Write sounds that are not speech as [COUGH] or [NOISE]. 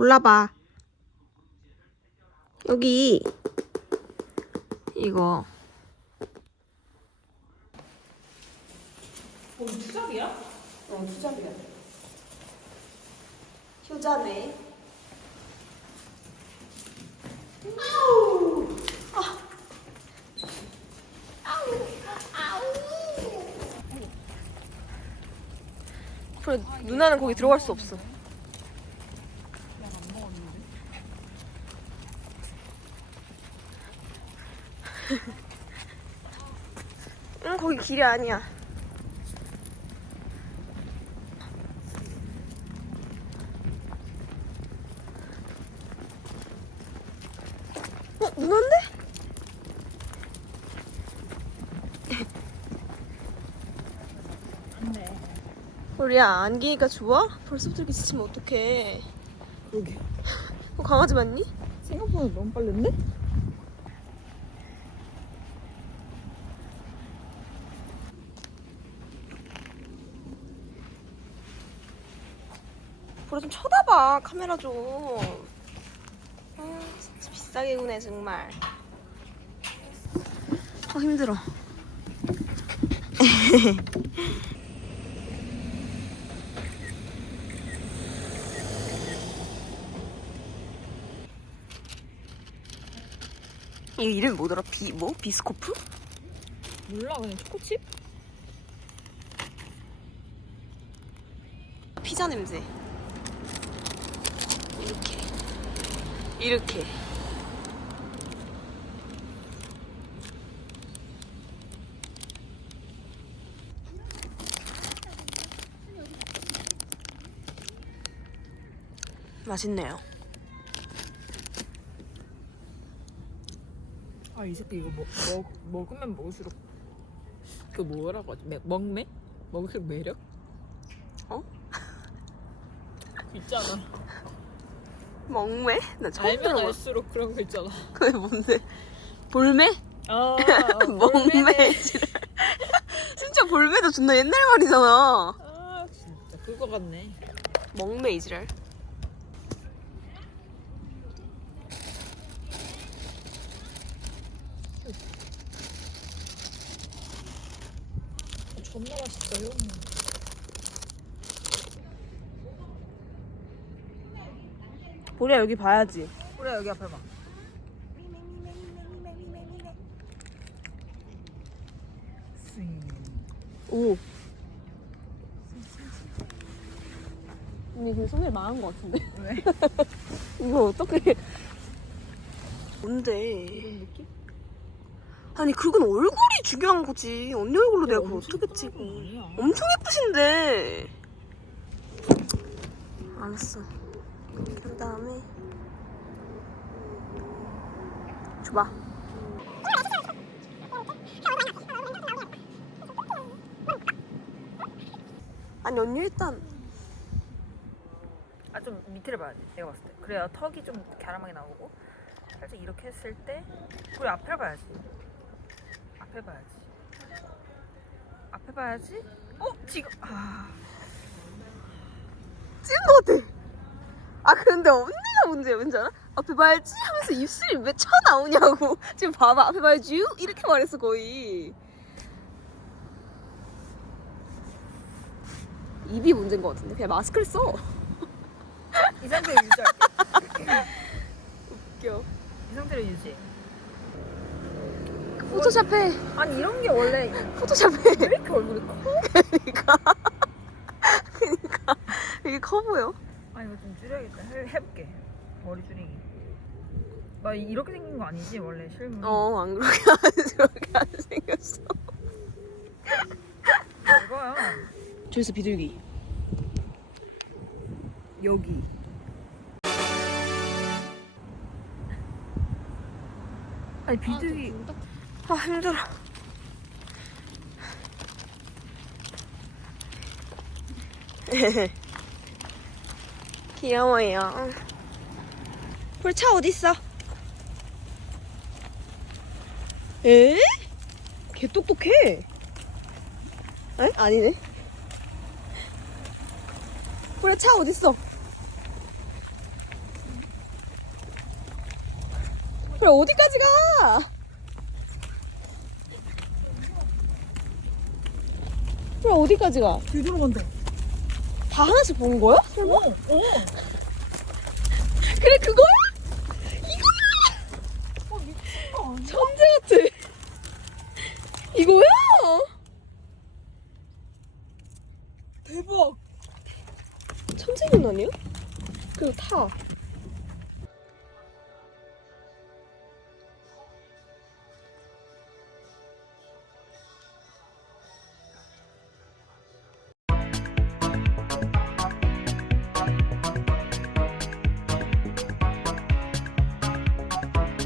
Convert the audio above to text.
골라봐. 여기 이거 어, 투잡이야? 어, 휴자비야. 휴자네. 그래, 누나는 거기 들어갈 수 없어. [LAUGHS] 응, 거기 길이 아니야. 어, 누난데? 안돼. 우리야, 안기니까 좋아? 벌써부터 이렇게 지치면 어떡해. 그러게. 어, 강아지 맞니? 생각보다 너무 빠른데? 보라 좀 쳐다봐, 카메라 좀. 아, 진짜 비싸게 구네, 정말. 아, 힘들어. [LAUGHS] 이 이름이 뭐더라? 비, 뭐? 비스코프? 몰라 그냥 초코칩? 피자 냄새. 이렇게. 이렇게. 맛있네요. 아 이 새끼 이거 먹, 먹, 먹으면 먹을수록 그 뭐라고 하지? 매, 먹매? 먹을 매력? 어? 있잖아 [LAUGHS] 먹매? 나 처음 알면 들어봐. 알수록 그런 거 있잖아 [LAUGHS] 그게 뭔데? 볼매? 아 [LAUGHS] 먹매. [LAUGHS] 진짜 볼매도 존나 옛날 말이잖아. 아 진짜 그거 같네 먹매 이지랄. 존나 맛있어요 보리야 여기 봐야지. 그래 여기 앞에 봐 오. 언니 근데 손에 망한 것 같은데? 왜? [LAUGHS] 이거 어떻게? 뭔데? 이런 느낌? 아니 그건 얼굴이 중요한 거지. 언니 얼굴로 내가 그걸 어떻게 찍어? 엄청 예쁘신데. 알았어. 그 다음에 줘봐. 아니 언니 일단 아 좀 밑에를 봐야지 내가 봤을 때. 그래야 턱이 좀 갸름하게 나오고. 살짝 이렇게 했을 때 우리 앞에 봐야지. 앞에 봐야지. 앞에 봐야지. 어? 지금 아. 것같 아. 아 근데 언니가 문제야 왠지 알아? 앞에 봐야지 하면서 입술이 왜 쳐 나오냐고. [LAUGHS] 지금 봐봐 앞에 봐야지 이렇게 말했어 거의. 입이 문제인 것 같은데 그냥 마스크를 써. [LAUGHS] 이 상태로 유지할게 [LAUGHS] 웃겨. 이 상태로 유지 포토샵해. 아니 이런 게 원래 포토샵해. 왜 이렇게 얼굴이 커? 그러니까. 그러니까 이게 커 보여. 아니 이거 좀 줄여야겠다 해, 해볼게 머리 줄이기 나 이렇게 생긴 거 아니지 원래 실물 어 안 그렇게 안 [LAUGHS] 그렇게 안 생겼어. 이거야 저기서 비둘기. 여기. 아니 비둘기 아 힘들어. [LAUGHS] 귀여워요. 볼차 어딨어? 에? 개 똑똑해. 에? 아니네. 볼에 차 어딨어? 볼 어디까지 가? 볼 어디까지 가? 뒤돌아간다. 다 하나씩 본 거야? 어, 어. 그래 그거야? 이거야! 어, 미친 거 아니야? 천재 같아. 이거야? 대박. 천재는 아니야? 그리고 타.